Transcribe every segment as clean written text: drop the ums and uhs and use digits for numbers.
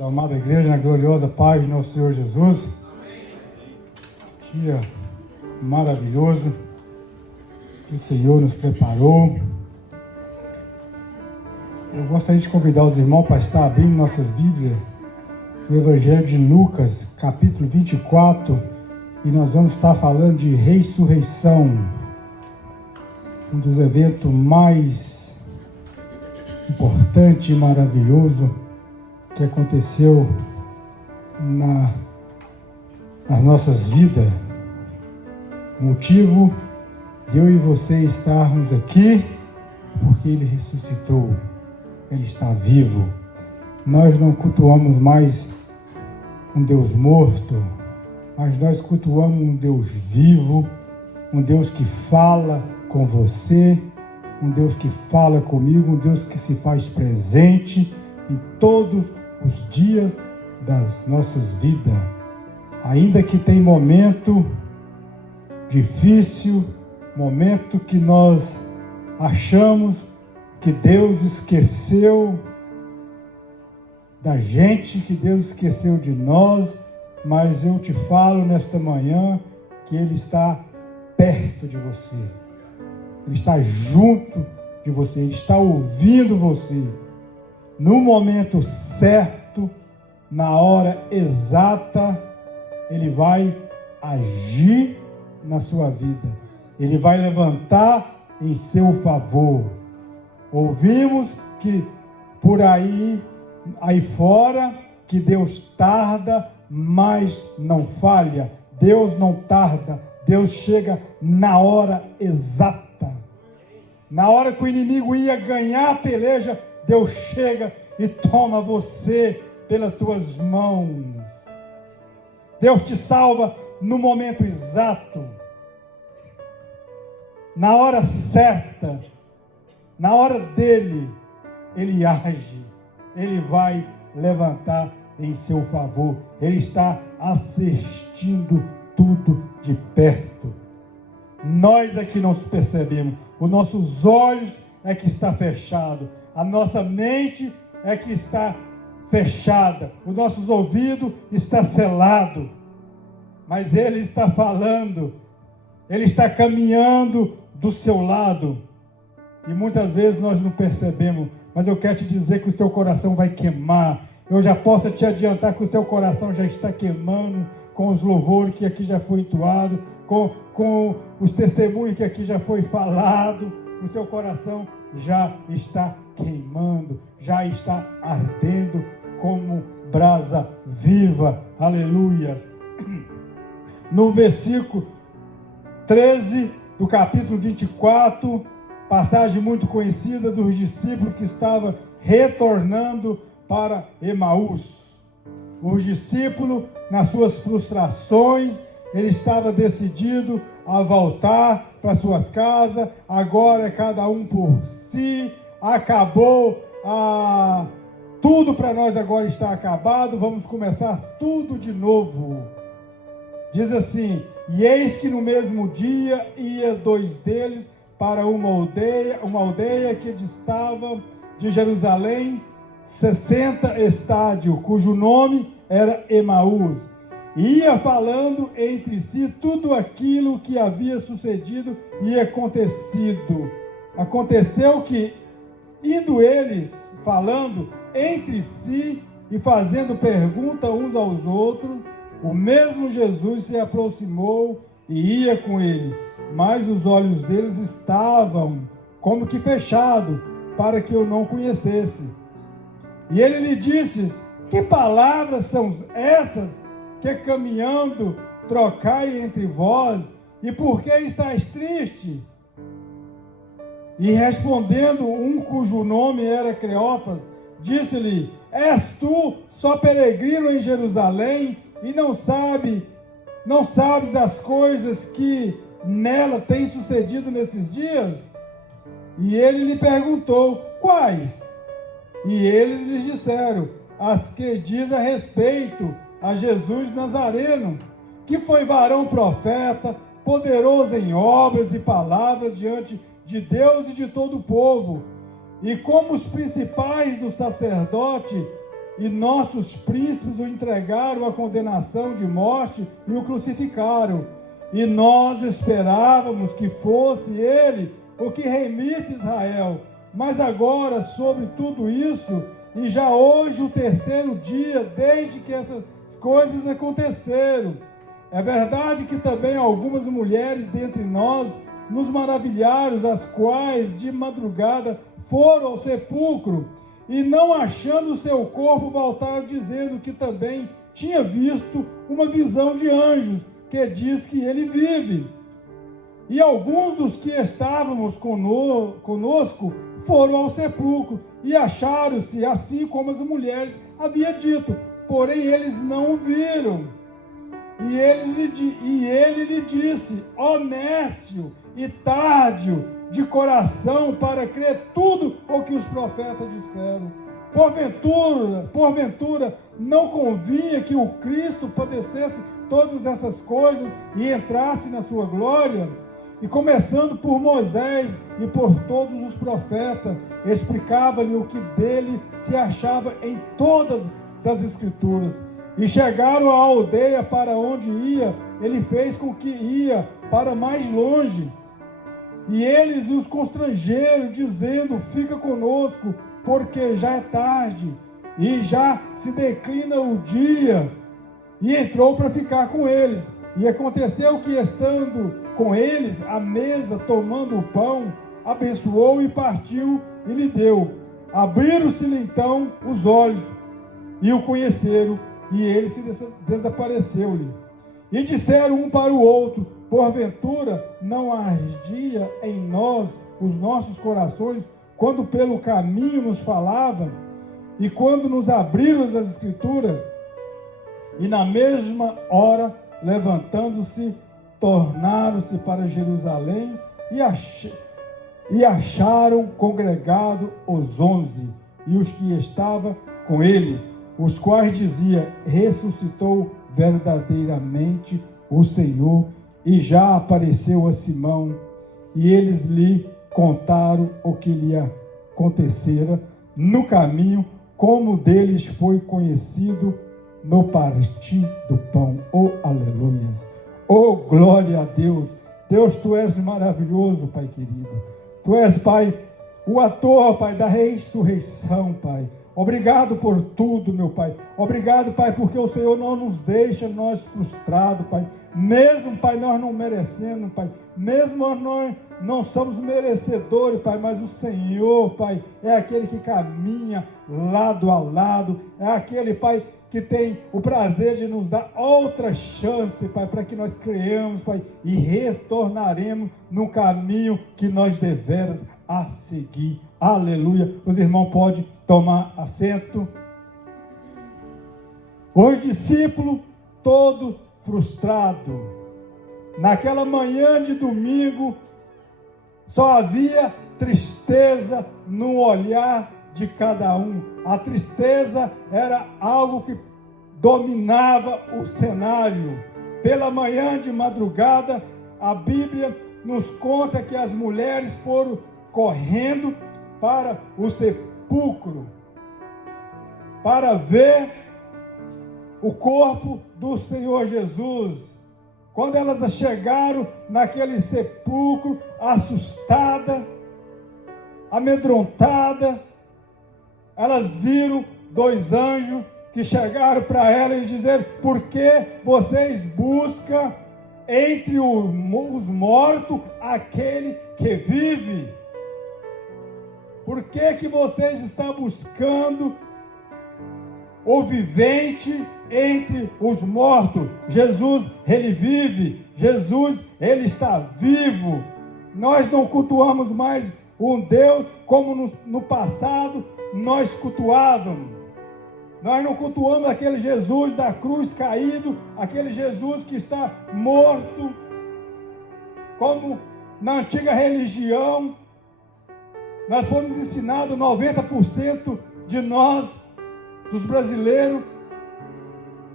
Da amada igreja, na gloriosa paz de nosso Senhor Jesus. Dia maravilhoso que o Senhor nos preparou. Eu gostaria de convidar os irmãos para estar abrindo nossas Bíblias no Evangelho de Lucas, capítulo 24, e nós vamos estar falando de ressurreição, um dos eventos mais importantes e maravilhosos que aconteceu nas nossas vidas. Motivo de eu e você estarmos aqui, porque Ele ressuscitou, Ele está vivo. Nós não cultuamos mais um Deus morto, mas nós cultuamos um Deus vivo, um Deus que fala com você, um Deus que fala comigo, um Deus que se faz presente em todos os dias das nossas vidas. Ainda que tem momento difícil, momento que nós achamos que Deus esqueceu da gente, que Deus esqueceu de nós, mas eu te falo nesta manhã que Ele está perto de você, Ele está junto de você, Ele está ouvindo você. No momento certo, na hora exata, Ele vai agir na sua vida. Ele vai levantar em seu favor. Ouvimos que por aí fora, que Deus tarda, mas não falha. Deus não tarda. Deus chega na hora exata. Na hora que o inimigo ia ganhar a peleja, Deus chega e toma você pelas tuas mãos. Deus te salva no momento exato, na hora certa, na hora dele, Ele age, Ele vai levantar em seu favor. Ele está assistindo tudo de perto. Nós é que não percebemos, os nossos olhos é que está fechado, a nossa mente é que está fechada, os nossos ouvidos está selado, mas Ele está falando, Ele está caminhando do seu lado, e muitas vezes nós não percebemos, mas eu quero te dizer que o seu coração vai queimar. Eu já posso te adiantar que o seu coração já está queimando com os louvores que aqui já foi entoado, com os testemunhos que aqui já foi falado. O seu coração já está queimando, já está ardendo como brasa viva. Aleluia. No versículo 13 do capítulo 24, passagem muito conhecida dos discípulos que estavam retornando para Emaús. Os discípulos, nas suas frustrações, ele estava decidido a voltar para suas casas. Agora é cada um por si. Acabou tudo para nós, agora está acabado. Vamos começar tudo de novo. Diz assim: e eis que no mesmo dia ia dois deles para uma aldeia que distava de Jerusalém 60 estádios, cujo nome era Emaús. Ia falando entre si tudo aquilo que havia sucedido e acontecido. Aconteceu que, indo eles falando entre si e fazendo pergunta uns aos outros, o mesmo Jesus se aproximou e ia com ele, mas os olhos deles estavam como que fechados, para que eu não conhecesse. E ele lhe disse: que palavras são essas que caminhando trocai entre vós, e por que estáis triste? E respondendo um cujo nome era Cleófas, disse-lhe: és tu só peregrino em Jerusalém e não sabes as coisas que nela têm sucedido nesses dias? E ele lhe perguntou: quais? E eles lhe disseram: as que diz a respeito a Jesus Nazareno, que foi varão profeta, poderoso em obras e palavras diante de Deus e de todo o povo. E como os principais do sacerdote e nossos príncipes o entregaram à condenação de morte e o crucificaram. E nós esperávamos que fosse ele o que remisse Israel. Mas agora, sobre tudo isso, e já hoje o terceiro dia, desde que essas coisas aconteceram, é verdade que também algumas mulheres dentre nós nos maravilharam, as quais de madrugada foram ao sepulcro, e não achando o seu corpo, voltaram dizendo que também tinha visto uma visão de anjos, que diz que ele vive. E alguns dos que estávamos conosco foram ao sepulcro, e acharam-se assim como as mulheres haviam dito, porém eles não o viram. E ele lhe disse, ó nécio e tardio de coração, para crer tudo o que os profetas disseram. Porventura, não convinha que o Cristo padecesse todas essas coisas e entrasse na sua glória? E começando por Moisés e por todos os profetas, explicava-lhe o que dele se achava em todas as Escrituras. E chegaram à aldeia para onde ia, ele fez com que ia para mais longe. E eles os constrangeram, dizendo, fica conosco, porque já é tarde, e já se declina o dia. E entrou para ficar com eles. E aconteceu que, estando com eles à mesa, tomando o pão, abençoou e partiu e lhe deu. Abriram-se-lhe então os olhos, e o conheceram, e ele se desapareceu-lhe. E disseram um para o outro, porventura não ardia em nós os nossos corações, quando pelo caminho nos falava, e quando nos abriram as Escrituras? E na mesma hora, levantando-se, tornaram-se para Jerusalém, e acharam congregado os 11, e os que estavam com eles, os quais dizia, ressuscitou verdadeiramente o Senhor, e já apareceu a Simão. E eles lhe contaram o que lhe acontecera no caminho, como deles foi conhecido no partir do pão. Oh, aleluias! Oh, glória a Deus! Deus, Tu és maravilhoso, Pai querido. Tu és, Pai, o ator, Pai, da ressurreição, Pai. Obrigado por tudo, meu Pai. Obrigado, Pai, porque o Senhor não nos deixa nós frustrados, Pai. Mesmo, Pai, nós não merecendo, Pai. Mesmo nós não somos merecedores, Pai, mas o Senhor, Pai, é aquele que caminha lado a lado. É aquele, Pai, que tem o prazer de nos dar outra chance, Pai, para que nós creamos, Pai, e retornaremos no caminho que nós deveras a seguir. Aleluia. Os irmãos podem tomar assento. Os discípulos, todo frustrado. Naquela manhã de domingo, só havia tristeza no olhar de cada um. A tristeza era algo que dominava o cenário. Pela manhã de madrugada, a Bíblia nos conta que as mulheres foram correndo para o sepulcro para ver o corpo do Senhor Jesus. Quando elas chegaram naquele sepulcro, assustada, amedrontada, elas viram 2 anjos que chegaram para elas e disseram, por que vocês buscam entre os mortos aquele que vive? Por que vocês estão buscando o vivente entre os mortos? Jesus, ele vive. Jesus, ele está vivo. Nós não cultuamos mais um Deus como no passado nós cultuávamos. Nós não cultuamos aquele Jesus da cruz caído, aquele Jesus que está morto, como na antiga religião. Nós fomos ensinados, 90% de nós, dos brasileiros,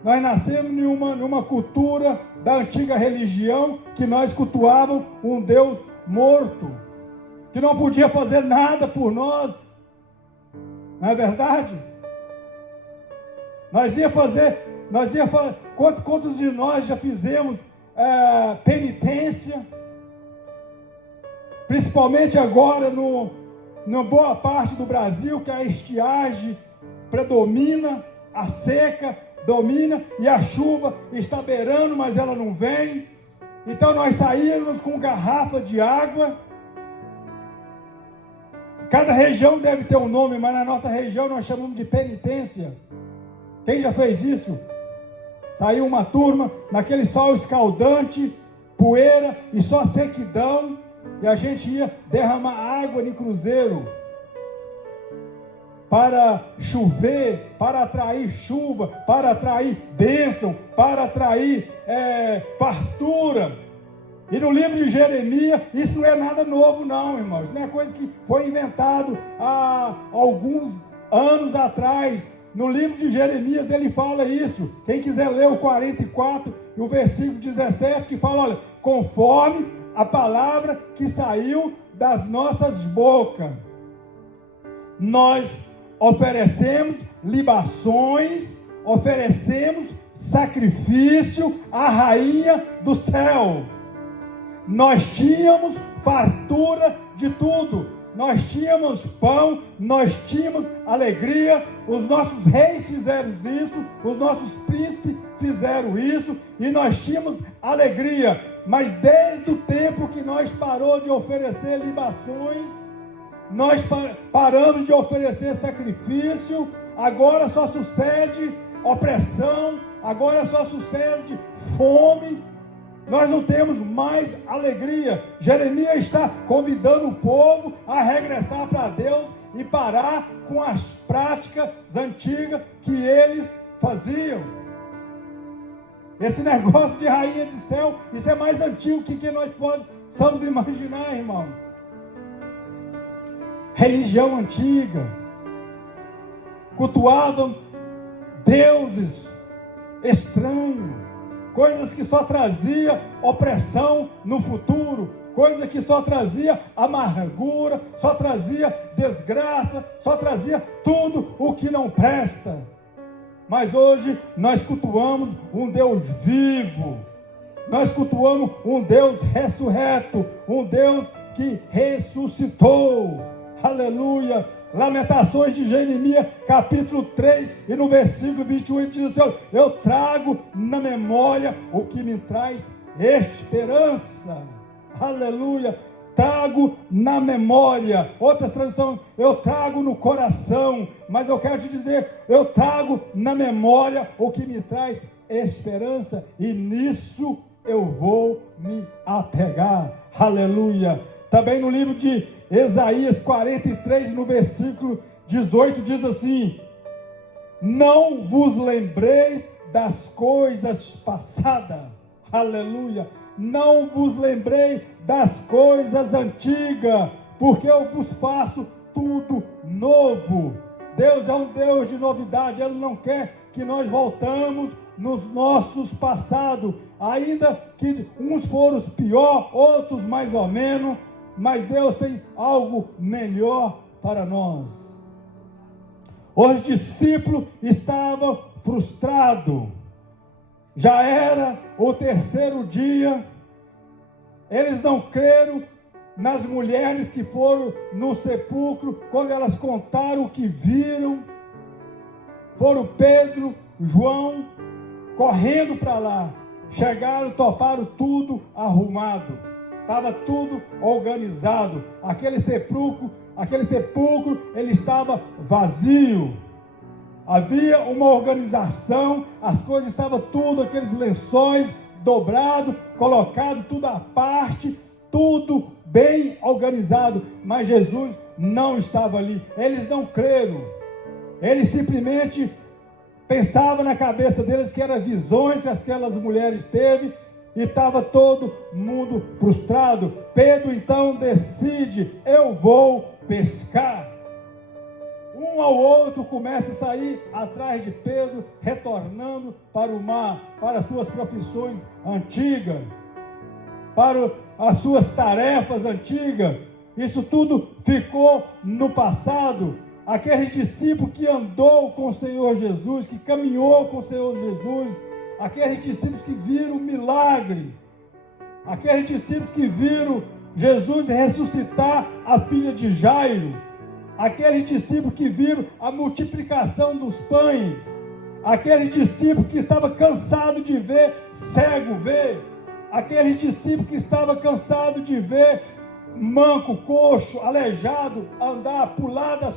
nós nascemos numa cultura da antiga religião, que nós cultuávamos um Deus morto, que não podia fazer nada por nós. Não é verdade? Quantos de nós já fizemos penitência? Principalmente agora, numa boa parte do Brasil, que a estiagem predomina, a seca domina e a chuva está beirando, mas ela não vem. Então nós saímos com garrafa de água. Cada região deve ter um nome, mas na nossa região nós chamamos de penitência. Quem já fez isso? Saiu uma turma, naquele sol escaldante, poeira e só sequidão, e a gente ia derramar água no cruzeiro para chover, para atrair chuva, para atrair bênção, para atrair fartura. E no livro de Jeremias, isso não é nada novo não, irmãos. Isso não é coisa que foi inventado há alguns anos atrás. No livro de Jeremias ele fala isso. Quem quiser ler o 44 e o versículo 17, que fala, olha, conforme a palavra que saiu das nossas bocas, nós oferecemos libações, oferecemos sacrifício à rainha do céu. Nós tínhamos fartura de tudo. Nós tínhamos pão, nós tínhamos alegria. Os nossos reis fizeram isso, os nossos príncipes fizeram isso, e nós tínhamos alegria. Mas desde o tempo que nós parou de oferecer libações, nós paramos de oferecer sacrifício, agora só sucede opressão, agora só sucede fome. Nós não temos mais alegria. Jeremias está convidando o povo a regressar para Deus e parar com as práticas antigas que eles faziam. Esse negócio de rainha de céu, isso é mais antigo que nós possamos imaginar, irmão. Religião antiga, cultuavam deuses estranhos, coisas que só trazia opressão no futuro, coisas que só trazia amargura, só trazia desgraça, só trazia tudo o que não presta. Mas hoje nós cultuamos um Deus vivo, nós cultuamos um Deus ressurreto, um Deus que ressuscitou. Aleluia! Lamentações de Jeremias, capítulo 3, e no versículo 21, ele diz assim: eu trago na memória o que me traz esperança. Aleluia! Trago na memória. Outra tradução, eu trago no coração. Mas eu quero te dizer, eu trago na memória o que me traz esperança, e nisso eu vou me apegar. Aleluia! Também no livro de Isaías 43, no versículo 18, diz assim: não vos lembreis das coisas passadas. Aleluia! Não vos lembrei das coisas antigas, porque eu vos faço tudo novo. Deus é um Deus de novidade. Ele não quer que nós voltamos nos nossos passados, ainda que uns foram pior, outros mais ou menos, mas Deus tem algo melhor para nós. Os discípulos estavam frustrados. Já era o terceiro dia. Eles não creram nas mulheres que foram no sepulcro, quando elas contaram o que viram. Foram Pedro, João, correndo para lá. Chegaram, toparam tudo arrumado. Estava tudo organizado. Aquele sepulcro, ele estava vazio. Havia uma organização, as coisas estavam tudo, aqueles lençóis dobrados, colocado tudo à parte, tudo bem organizado. Mas Jesus não estava ali. Eles não creram. Eles simplesmente pensavam na cabeça deles que eram visões que aquelas mulheres teve, e estava todo mundo frustrado. Pedro então decide: eu vou pescar. Um ao outro começa a sair atrás de Pedro, retornando para o mar, para as suas profissões antigas, para as suas tarefas antigas. Isso tudo ficou no passado. aquele discípulo que andou com o Senhor Jesus, que caminhou com o Senhor Jesus, aqueles discípulos que viram o milagre, aqueles discípulos que viram Jesus ressuscitar a filha de Jairo, aqueles discípulos que viram a multiplicação dos pães, aquele discípulo que estava cansado de ver cego ver, aquele discípulo que estava cansado de ver manco, coxo, aleijado andar, pular das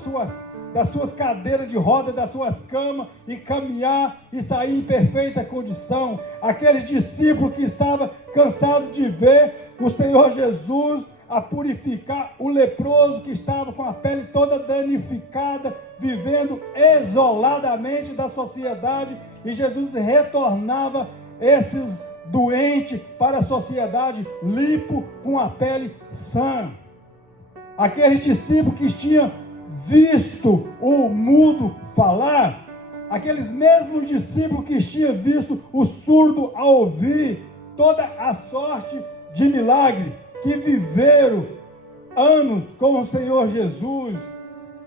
suas cadeiras de roda, das suas camas e caminhar e sair em perfeita condição, aquele discípulo que estava cansado de ver o Senhor Jesus a purificar o leproso que estava com a pele toda danificada, vivendo isoladamente da sociedade, e Jesus retornava esses doentes para a sociedade, limpo, com a pele sã. Aquele discípulo que tinha visto o mudo falar, aqueles mesmos discípulos que tinham visto o surdo a ouvir, toda a sorte de milagre, que viveram anos com o Senhor Jesus,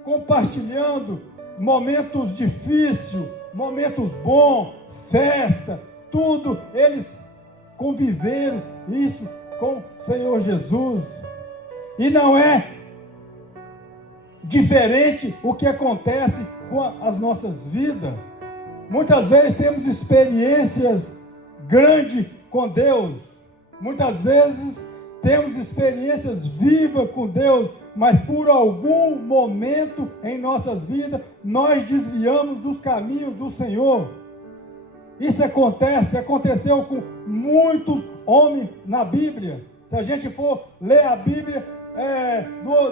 compartilhando momentos difíceis, momentos bons, festa, tudo, eles conviveram isso com o Senhor Jesus. E não é diferente o que acontece com as nossas vidas. Muitas vezes temos experiências grandes com Deus, muitas vezes temos experiências vivas com Deus, mas por algum momento em nossas vidas, nós desviamos dos caminhos do Senhor. Isso aconteceu com muitos homens na Bíblia. Se a gente for ler a Bíblia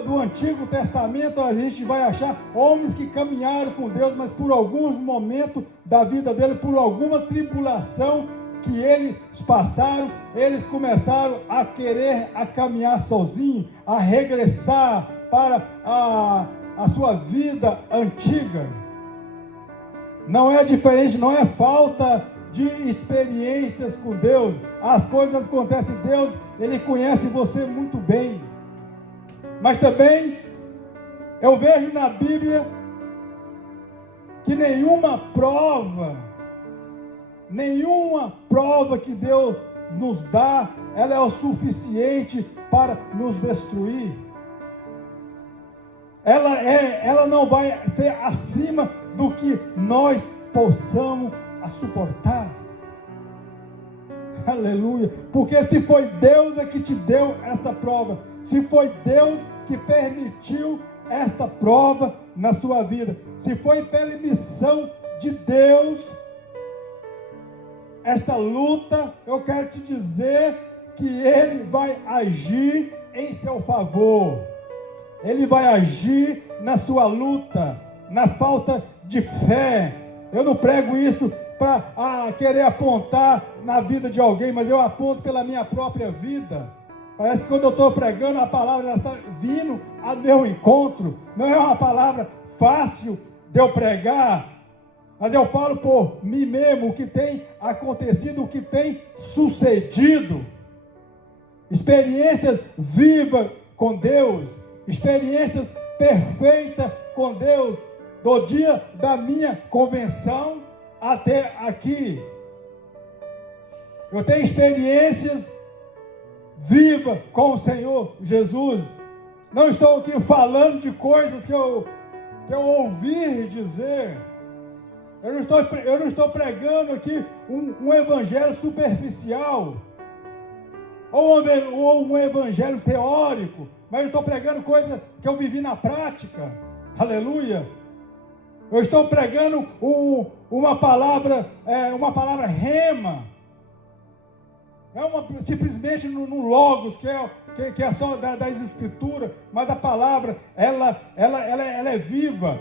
do Antigo Testamento, a gente vai achar homens que caminharam com Deus, mas por alguns momentos da vida dele, por alguma tribulação que eles passaram, eles começaram a querer caminhar sozinhos, a regressar para a sua vida antiga. Não é diferente, não é falta de experiências com Deus. As coisas acontecem, Deus, Ele conhece você muito bem. Mas também, eu vejo na Bíblia que nenhuma prova que Deus nos dá, ela é o suficiente para nos destruir. Ela não vai ser acima do que nós possamos suportar. Aleluia. Porque se foi Deus que te deu essa prova, se foi Deus que permitiu esta prova na sua vida, se foi permissão de Deus esta luta, eu quero te dizer que Ele vai agir em seu favor. Ele vai agir na sua luta, na falta de fé. Eu não prego isso para querer apontar na vida de alguém, mas eu aponto pela minha própria vida. Parece que quando eu estou pregando, a palavra está vindo a meu encontro. Não é uma palavra fácil de eu pregar, mas eu falo por mim mesmo, o que tem acontecido, o que tem sucedido. Experiências vivas com Deus, experiências perfeitas com Deus, do dia da minha convenção até aqui. Eu tenho experiências vivas com o Senhor Jesus. Não estou aqui falando de coisas que eu ouvi dizer. Eu não estou pregando aqui um evangelho superficial, ou um evangelho teórico, mas eu estou pregando coisa que eu vivi na prática. Aleluia. Eu estou pregando uma palavra rema. Simplesmente no logos, que é só das escrituras, mas a palavra, ela é viva.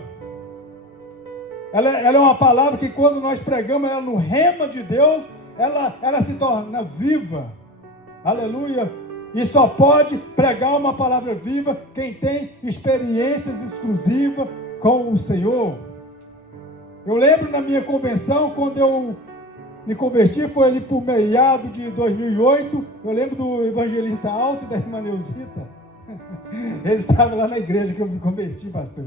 Ela é uma palavra que quando nós pregamos ela no rema de Deus, ela se torna viva. Aleluia. E só pode pregar uma palavra viva quem tem experiências exclusivas com o Senhor. Eu lembro na minha convenção, quando eu me converti, foi ali por meado de 2008, eu lembro do evangelista Alto e da irmã Neuzita. Eles estavam lá na igreja que eu me converti, pastor.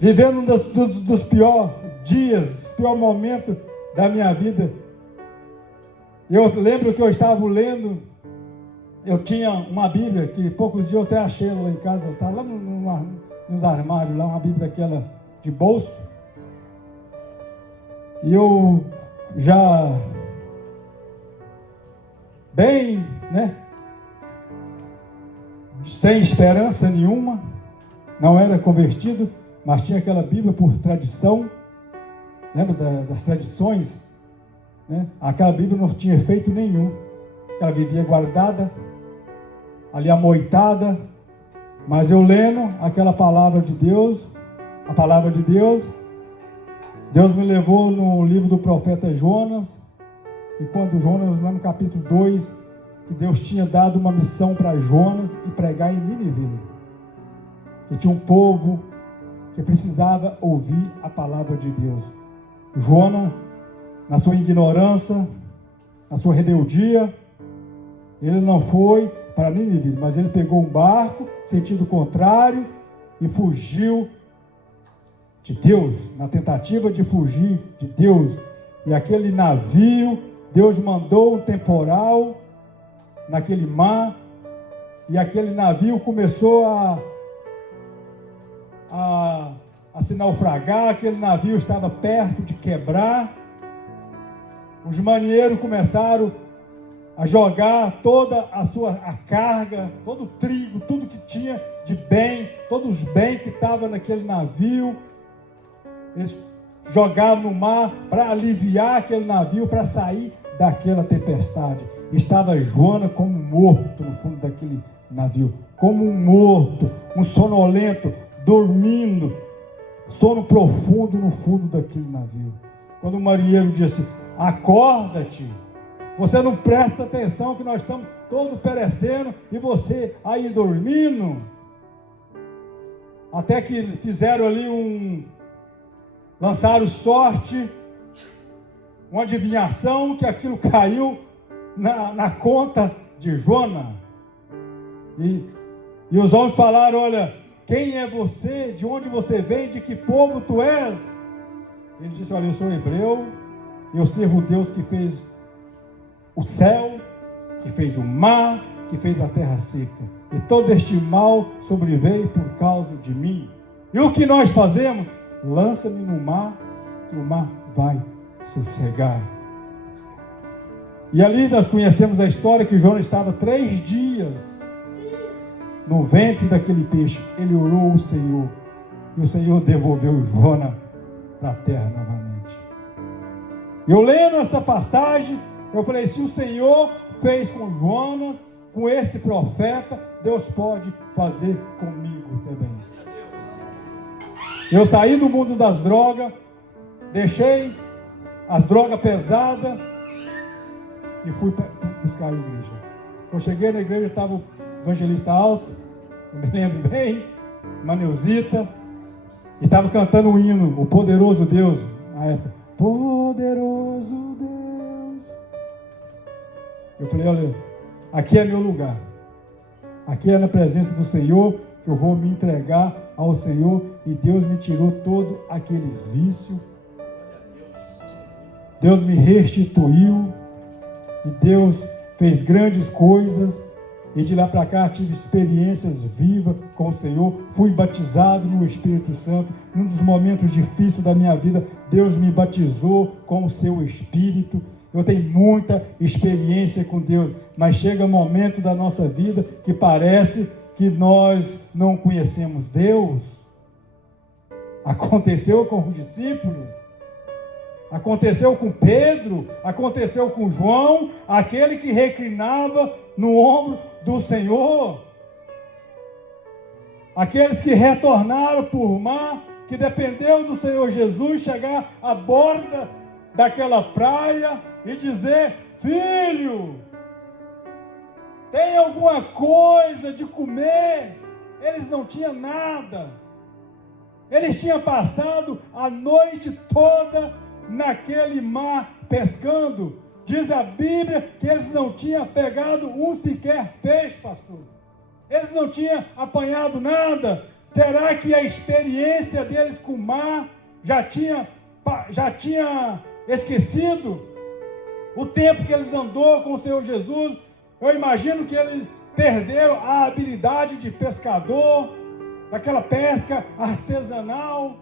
vivendo um dos piores dias, pior momento da minha vida. Eu lembro que eu estava lendo, eu tinha uma Bíblia, que poucos dias eu até achei lá em casa, está lá nos armários, lá uma Bíblia daquela de bolso. E eu já bem, sem esperança nenhuma, não era convertido, mas tinha aquela Bíblia por tradição, lembra das tradições, Aquela Bíblia não tinha efeito nenhum, ela vivia guardada, ali amoitada, mas eu lendo aquela palavra de Deus, a palavra de Deus, Deus me levou no livro do profeta Jonas, e quando Jonas, lá no capítulo 2, que Deus tinha dado uma missão para Jonas e pregar em Nínive, que tinha um povo que precisava ouvir a palavra de Deus. Jonas, na sua ignorância, na sua rebeldia, ele não foi para Nínive, mas ele pegou um barco, sentido contrário, e fugiu de Deus, na tentativa de fugir de Deus. E aquele navio, Deus mandou um temporal naquele mar, e aquele navio começou a se naufragar, aquele navio estava perto de quebrar. Os marinheiros começaram a jogar toda a carga, todo o trigo, tudo que tinha de bem, todos os bens que estavam naquele navio, eles jogavam no mar para aliviar aquele navio, para sair daquela tempestade. Estava Jonas como morto no fundo daquele navio, como um morto, um sonolento, dormindo, sono profundo no fundo daquele navio. Quando o marinheiro disse: acorda-te, você não presta atenção que nós estamos todos perecendo e você aí dormindo. Até que fizeram ali lançaram sorte, uma adivinhação, que aquilo caiu na conta de Jonas. E os homens falaram: olha, quem é você? De onde você vem? De que povo tu és? Ele disse: olha, eu sou hebreu, eu sirvo o Deus que fez o céu, que fez o mar, que fez a terra seca. E todo este mal sobreveio por causa de mim. E o que nós fazemos? Lança-me no mar, que o mar vai sossegar. E ali nós conhecemos a história que Jonas estava 3 dias no ventre daquele peixe. Ele orou ao Senhor, e o Senhor devolveu Jonas para a terra novamente. Eu lendo essa passagem, eu falei: se o Senhor fez com Jonas, com esse profeta, Deus pode fazer comigo também. Eu saí do mundo das drogas, deixei as drogas pesadas e fui buscar a igreja. Eu cheguei na igreja, estava o evangelista Alto, eu me lembro bem, Maneuzita, e estava cantando um hino, o Poderoso Deus, na época. Poderoso Deus. Eu falei: olha, aqui é meu lugar, aqui é na presença do Senhor que eu vou me entregar ao Senhor. E Deus me tirou todos aqueles vícios, Deus me restituiu, e Deus fez grandes coisas. E de lá para cá tive experiências vivas com o Senhor, fui batizado no Espírito Santo. Num dos momentos difíceis da minha vida, Deus me batizou com o seu Espírito. Eu tenho muita experiência com Deus, mas chega um momento da nossa vida que parece que nós não conhecemos Deus. Aconteceu com os discípulos, aconteceu com Pedro, aconteceu com João, aquele que reclinava no ombro do Senhor. Aqueles que retornaram por mar, que dependeu do Senhor Jesus chegar à borda daquela praia e dizer: filho, tem alguma coisa de comer? Eles não tinham nada. Eles tinham passado a noite toda naquele mar pescando. Diz a Bíblia que eles não tinham pegado um sequer peixe, pastor. Eles não tinham apanhado nada. Será que a experiência deles com o mar já tinha esquecido? O tempo que eles andou com o Senhor Jesus, eu imagino que eles perderam a habilidade de pescador, daquela pesca artesanal.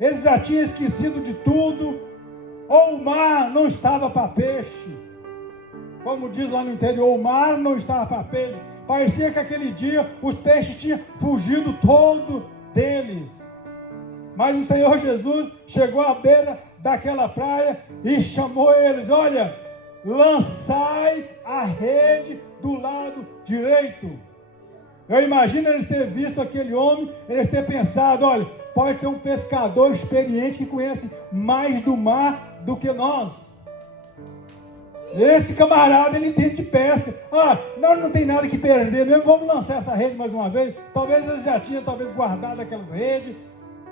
Eles já tinham esquecido de tudo, ou o mar não estava para peixe. Como diz lá no interior, o mar não estava para peixe. Parecia que aquele dia os peixes tinham fugido todo deles. Mas o Senhor Jesus chegou à beira daquela praia e chamou eles: olha, lançai a rede do lado direito. Eu imagino eles ter visto aquele homem, eles ter pensado: olha, pode ser um pescador experiente que conhece mais do mar do que nós. Esse camarada, ele entende de pesca. Nós não tem nada que perder mesmo, vamos lançar essa rede mais uma vez. Talvez eles já tinham guardado aquelas redes,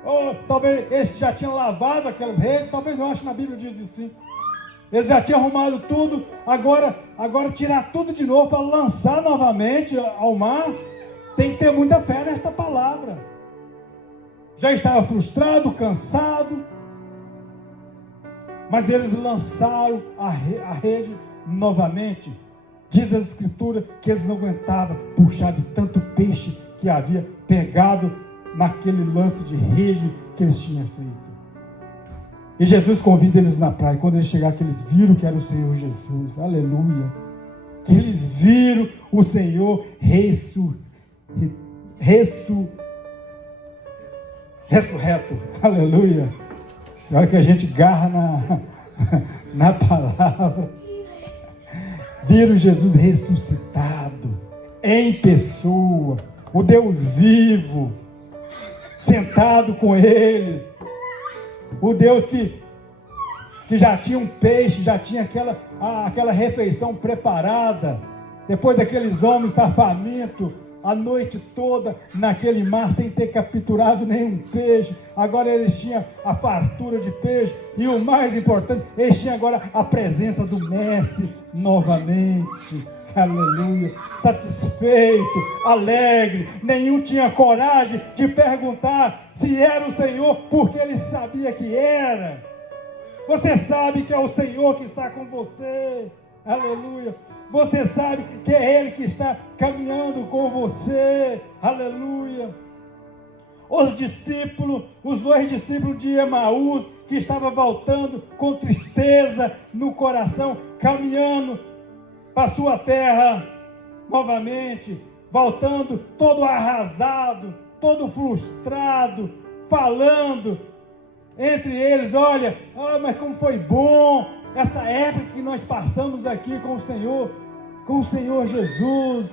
ou talvez eles já tinham lavado aquelas redes. Talvez, eu acho que na Bíblia diz isso sim. Eles já tinham arrumado tudo, agora tirar tudo de novo para lançar novamente ao mar. Tem que ter muita fé nesta palavra. Já estava frustrado, cansado, mas eles lançaram a rede novamente. Diz a Escritura que eles não aguentavam puxar de tanto peixe que havia pegado naquele lance de rede que eles tinham feito. E Jesus convida eles na praia. Quando eles chegaram, que eles viram que era o Senhor Jesus. Aleluia. Que eles viram o Senhor ressurreto. Aleluia. Na hora que a gente garra na palavra, viram Jesus ressuscitado, em pessoa, o Deus vivo, sentado com eles, o Deus que já tinha um peixe, já tinha aquela refeição preparada, depois daqueles homens estar famintos, a noite toda naquele mar sem ter capturado nenhum peixe. Agora eles tinham a fartura de peixe e o mais importante, eles tinham agora a presença do Mestre novamente. Aleluia, satisfeito, alegre. Nenhum tinha coragem de perguntar se era o Senhor, porque ele sabia que era. Você sabe que é o Senhor que está com você. Aleluia. Você sabe que é Ele que está caminhando com você. Aleluia. Os dois discípulos de Emaús, que estavam voltando com tristeza no coração, caminhando para a sua terra novamente, voltando todo arrasado, todo frustrado, falando entre eles: olha, mas como foi bom essa época que nós passamos aqui com o Senhor Jesus,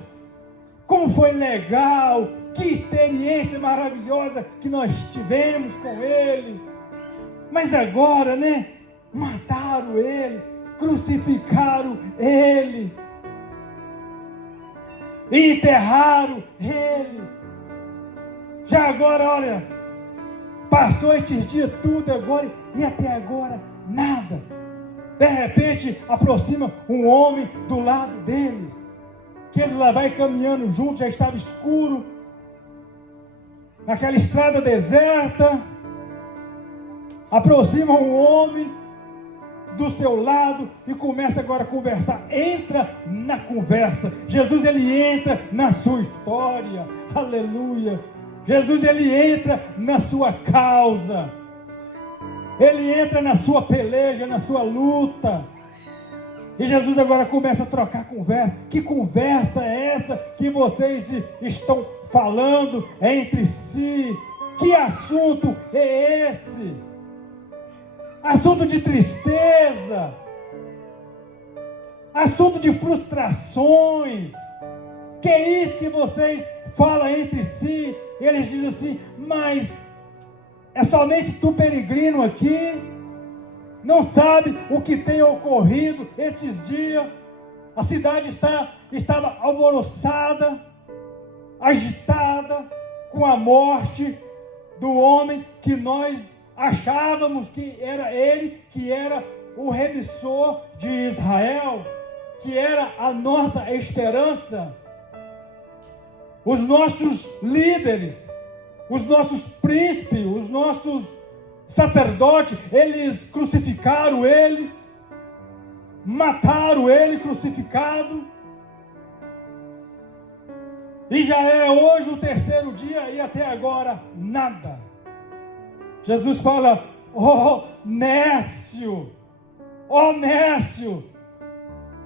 como foi legal, que experiência maravilhosa que nós tivemos com Ele. Mas agora, mataram Ele, crucificaram Ele, e enterraram Ele. Já agora, olha, passou estes dias tudo agora, e até agora nada. De repente aproxima um homem do lado deles, que eles lá vai caminhando juntos, já estava escuro, naquela estrada deserta. Aproxima um homem do seu lado e começa agora a conversar. Entra na conversa. Jesus, ele entra na sua história. Aleluia. Jesus, ele entra na sua causa. Ele entra na sua peleja, na sua luta. E Jesus agora começa a trocar conversa. Que conversa é essa que vocês estão falando entre si? Que assunto é esse? Assunto de tristeza, assunto de frustrações. Que é isso que vocês falam entre si? Eles dizem assim: mas é somente tu, peregrino, aqui? Não sabe o que tem ocorrido estes dias? A cidade estava alvoroçada, agitada, com a morte do homem que nós achávamos que era ele, que era o remissor de Israel, que era a nossa esperança. Os nossos líderes Os nossos príncipes, os nossos sacerdotes, eles crucificaram ele, mataram ele crucificado. E já é hoje o terceiro dia e até agora nada. Jesus fala: oh Nércio,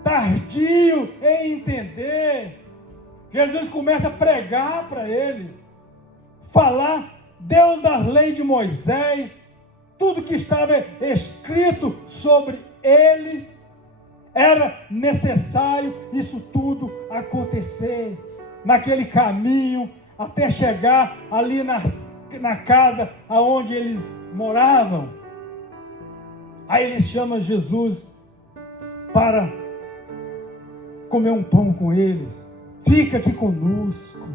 tardio em entender. Jesus começa a pregar para eles, falar Deus das leis de Moisés, tudo que estava escrito sobre ele. Era necessário isso tudo acontecer naquele caminho até chegar ali na casa aonde eles moravam. Aí eles chamam Jesus para comer um pão com eles. Fica aqui conosco,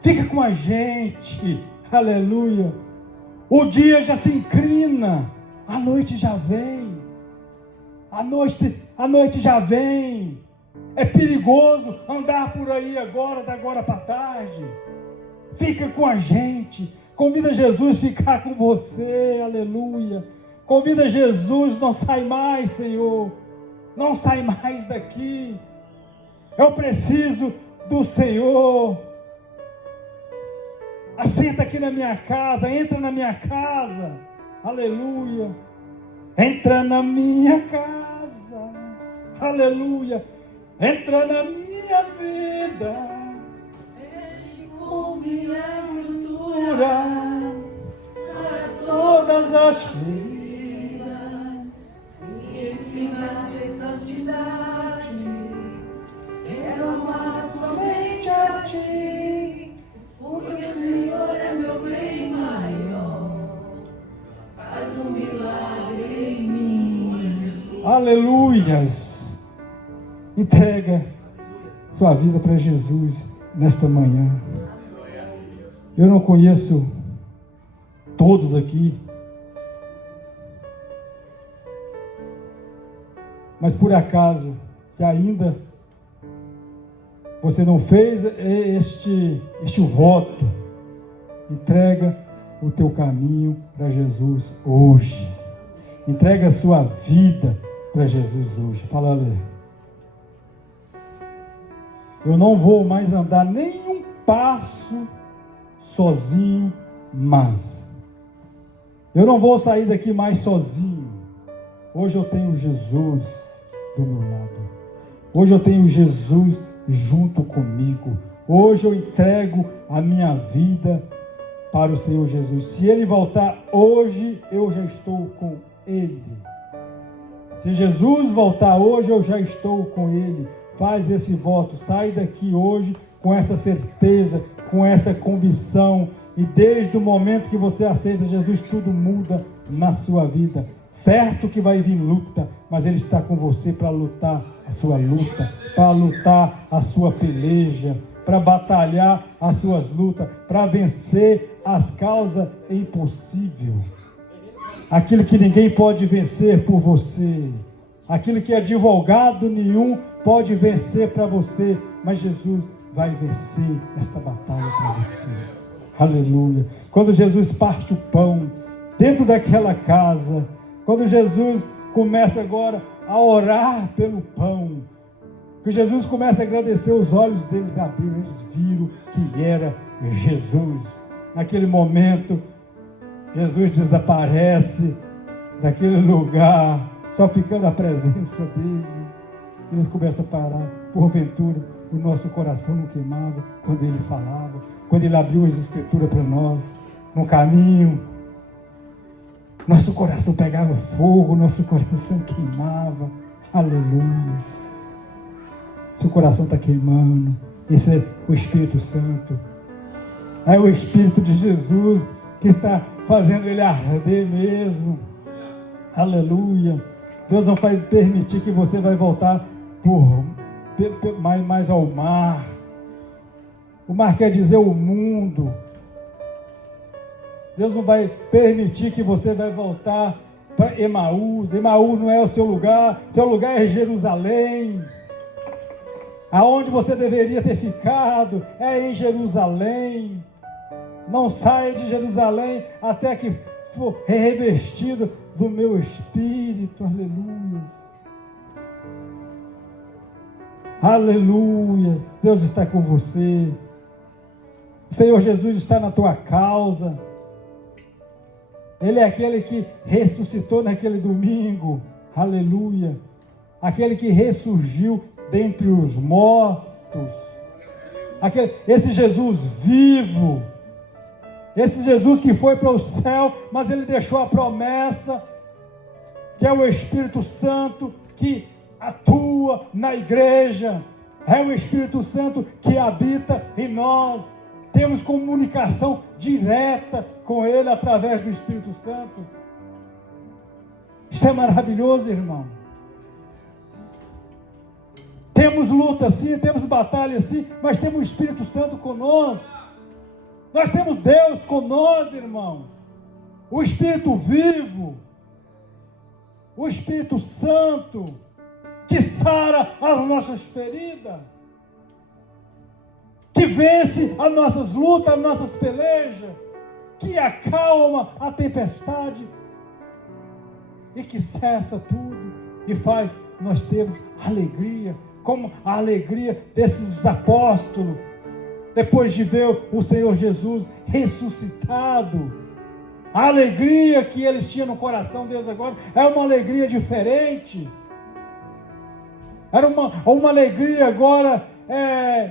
fica com a gente, aleluia. O dia já se inclina, a noite já vem, a noite já vem. É perigoso andar por aí agora, da agora para tarde. Fica com a gente, convida Jesus a ficar com você, aleluia. Convida Jesus, não sai mais, Senhor, não sai mais daqui. Eu preciso do Senhor. Assenta aqui na minha casa, entra na minha casa, aleluia. Entra na minha casa, aleluia. Entra na minha vida, mexe com minha estrutura, sara todas as feridas, me ensina a ter santidade, quero amar somente a Ti, porque o Senhor é meu bem maior, faz um milagre em mim, Jesus. Aleluias! Entrega sua vida para Jesus nesta manhã. Eu não conheço todos aqui, mas por acaso, se ainda você não fez este voto, entrega o teu caminho para Jesus hoje. Entrega a sua vida para Jesus hoje. Fala, Ale. Eu não vou mais andar nenhum passo sozinho mais. Eu não vou sair daqui mais sozinho. Hoje eu tenho Jesus do meu lado. Hoje eu tenho Jesus junto comigo. Hoje eu entrego a minha vida para o Senhor Jesus. Se Ele voltar hoje, eu já estou com Ele. Se Jesus voltar hoje, eu já estou com Ele. Faz esse voto, sai daqui hoje com essa certeza, com essa convicção. E desde o momento que você aceita Jesus, tudo muda na sua vida. Certo que vai vir luta, mas Ele está com você para lutar a sua luta, para lutar a sua peleja, para batalhar as suas lutas, para vencer as causas impossíveis. Aquilo que ninguém pode vencer por você, aquilo que advogado nenhum pode vencer para você, mas Jesus vai vencer esta batalha para você. Aleluia. Quando Jesus parte o pão dentro daquela casa, quando Jesus começa agora a orar pelo pão, que Jesus começa a agradecer, os olhos deles abriram, eles viram que era Jesus. Naquele momento, Jesus desaparece daquele lugar, só ficando a presença dele. Eles começam a parar. Porventura, o nosso coração não queimava quando ele falava, quando ele abriu as escrituras para nós, no caminho. Nosso coração pegava fogo, nosso coração queimava. Aleluia. Seu coração está queimando. Esse é o Espírito Santo. É o Espírito de Jesus que está fazendo ele arder mesmo. Aleluia. Deus não vai permitir que você vai voltar mais ao mar. O mar quer dizer o mundo. Deus não vai permitir que você vai voltar para Emaús. Emaús não é o seu lugar. Seu lugar é Jerusalém. Aonde você deveria ter ficado é em Jerusalém. não saia de Jerusalém até que for revestido do meu Espírito. Aleluia. Aleluia. Deus está com você. O Senhor Jesus está na tua causa. Ele é aquele que ressuscitou naquele domingo. Aleluia. Aquele que ressurgiu dentre os mortos. Esse Jesus vivo. Esse Jesus que foi para o céu, mas ele deixou a promessa, que é o Espírito Santo que atua na igreja. É o Espírito Santo que habita em nós. Temos comunicação direta com ele através do Espírito Santo. Isso é maravilhoso, irmão. Temos luta sim, temos batalha sim, mas temos o Espírito Santo conosco. Nós temos Deus conosco, irmão. O Espírito vivo, o Espírito Santo, que sara as nossas feridas, que vence as nossas lutas, as nossas pelejas, que acalma a tempestade e que cessa tudo e faz nós termos alegria, como a alegria desses apóstolos, depois de ver o Senhor Jesus ressuscitado. A alegria que eles tinham no coração deles agora é uma alegria diferente. Era uma alegria agora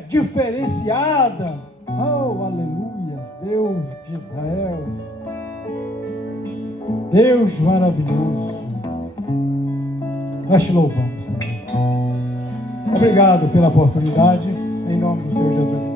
diferenciada. Oh, aleluia, Deus de Israel, Deus maravilhoso, nós te louvamos, Senhor. Obrigado pela oportunidade, em nome do Senhor Jesus.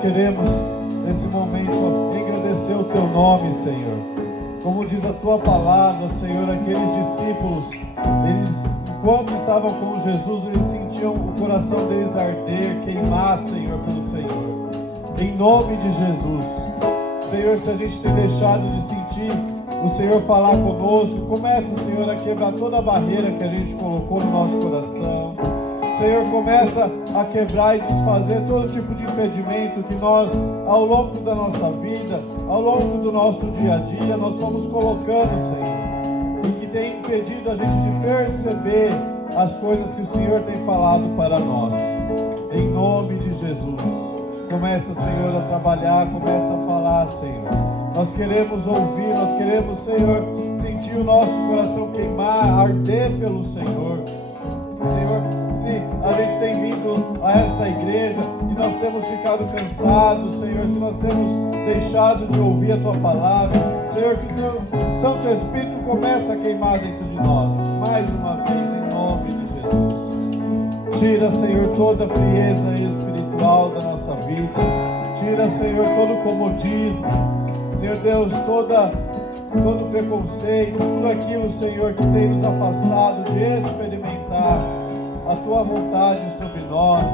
Queremos, nesse momento, engrandecer o Teu nome, Senhor. Como diz a Tua palavra, Senhor, aqueles discípulos, eles, enquanto estavam com Jesus, eles sentiam o coração deles arder, queimar, Senhor, pelo Senhor. Em nome de Jesus. Senhor, se a gente tem deixado de sentir o Senhor falar conosco, começa, Senhor, a quebrar toda a barreira que a gente colocou no nosso coração. Senhor, começa a quebrar e desfazer todo tipo de impedimento que nós, ao longo da nossa vida, ao longo do nosso dia a dia, nós fomos colocando, Senhor, e que tem impedido a gente de perceber as coisas que o Senhor tem falado para nós. Em nome de Jesus, começa, Senhor, a trabalhar, começa a falar, Senhor. Nós queremos ouvir, nós queremos, Senhor, sentir o nosso coração queimar, arder pelo Senhor. Senhor, se a gente tem vindo a esta igreja e nós temos ficado cansados, Senhor, se nós temos deixado de ouvir a Tua palavra, Senhor, que Teu Santo Espírito comece a queimar dentro de nós, mais uma vez, em nome de Jesus. Tira, Senhor, toda a frieza espiritual da nossa vida. tira, Senhor, todo comodismo, Senhor Deus, todo preconceito, tudo aquilo, Senhor, que tem nos afastado de experimentar a Tua vontade sobre nós,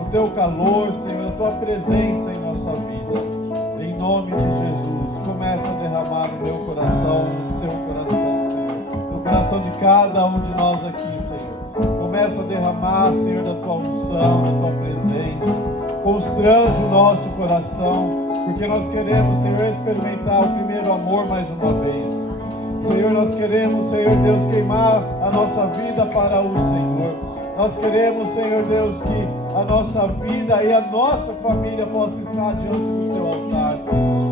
o Teu calor, Senhor, a Tua presença em nossa vida. Em nome de Jesus, começa a derramar no meu coração, no seu coração, Senhor, no coração de cada um de nós aqui, Senhor. Começa a derramar, Senhor, da Tua unção, da Tua presença. Constrange o nosso coração, porque nós queremos, Senhor, experimentar o primeiro amor mais uma vez. Senhor, nós queremos, Senhor Deus, queimar a nossa vida para o Senhor. Nós queremos, Senhor Deus, que a nossa vida e a nossa família possa estar diante do Teu altar, Senhor.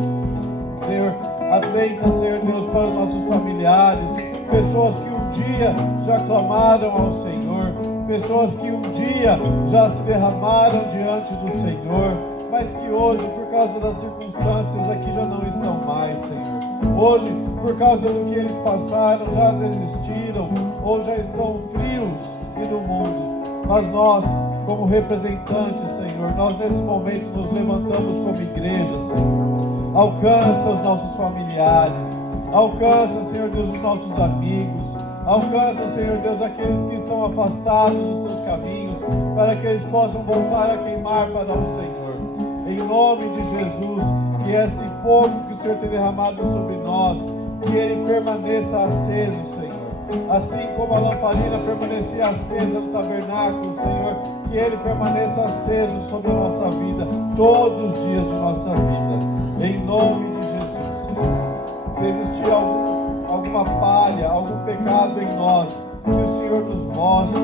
Senhor, atenta, Senhor Deus, para os nossos familiares, pessoas que um dia já clamaram ao Senhor, pessoas que um dia já se derramaram diante do Senhor, mas que hoje, por causa das circunstâncias aqui, já não estão mais, Senhor. Hoje, por causa do que eles passaram, já desistiram ou já estão frios e do mundo. Mas nós, como representantes, Senhor, nós nesse momento nos levantamos como igreja, Senhor. Alcança os nossos familiares, alcança, Senhor Deus, os nossos amigos, alcança, Senhor Deus, aqueles que estão afastados dos Teus caminhos, para que eles possam voltar a queimar para o Senhor. Em nome de Jesus, que esse fogo que o Senhor tem derramado sobre nós, que ele permaneça aceso, Senhor. Assim como a lamparina permanecia acesa no tabernáculo, Senhor, que ele permaneça aceso sobre a nossa vida, todos os dias de nossa vida. Em nome de Jesus, Senhor. Se existir alguma falha, algum pecado em nós, que o Senhor nos mostre,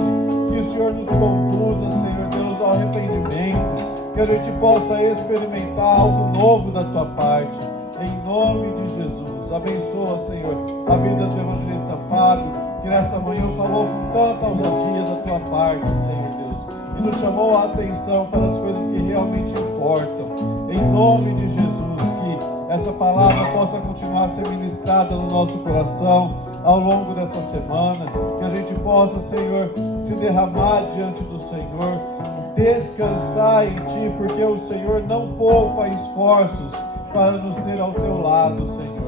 que o Senhor nos conduza, Senhor Deus, ao arrependimento, que a gente possa experimentar algo novo da Tua parte. Em nome de Jesus, abençoa, Senhor, a vida do evangelista Fábio, que nessa manhã falou com tanta ousadia da Tua parte, Senhor Deus, e nos chamou a atenção para as coisas que realmente importam. Em nome de Jesus, que essa palavra possa continuar a ser ministrada no nosso coração ao longo dessa semana, que a gente possa, Senhor, se derramar diante do Senhor, descansar em Ti, porque o Senhor não poupa esforços para nos ter ao Teu lado, Senhor.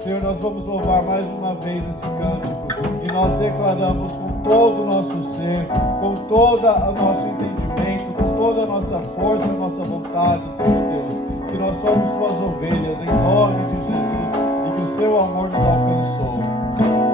Senhor, nós vamos louvar mais uma vez esse cântico e nós declaramos com todo o nosso ser, com todo o nosso entendimento, com toda a nossa força e nossa vontade, Senhor Deus, que nós somos Suas ovelhas, em nome de Jesus, e que o Seu amor nos alcançou.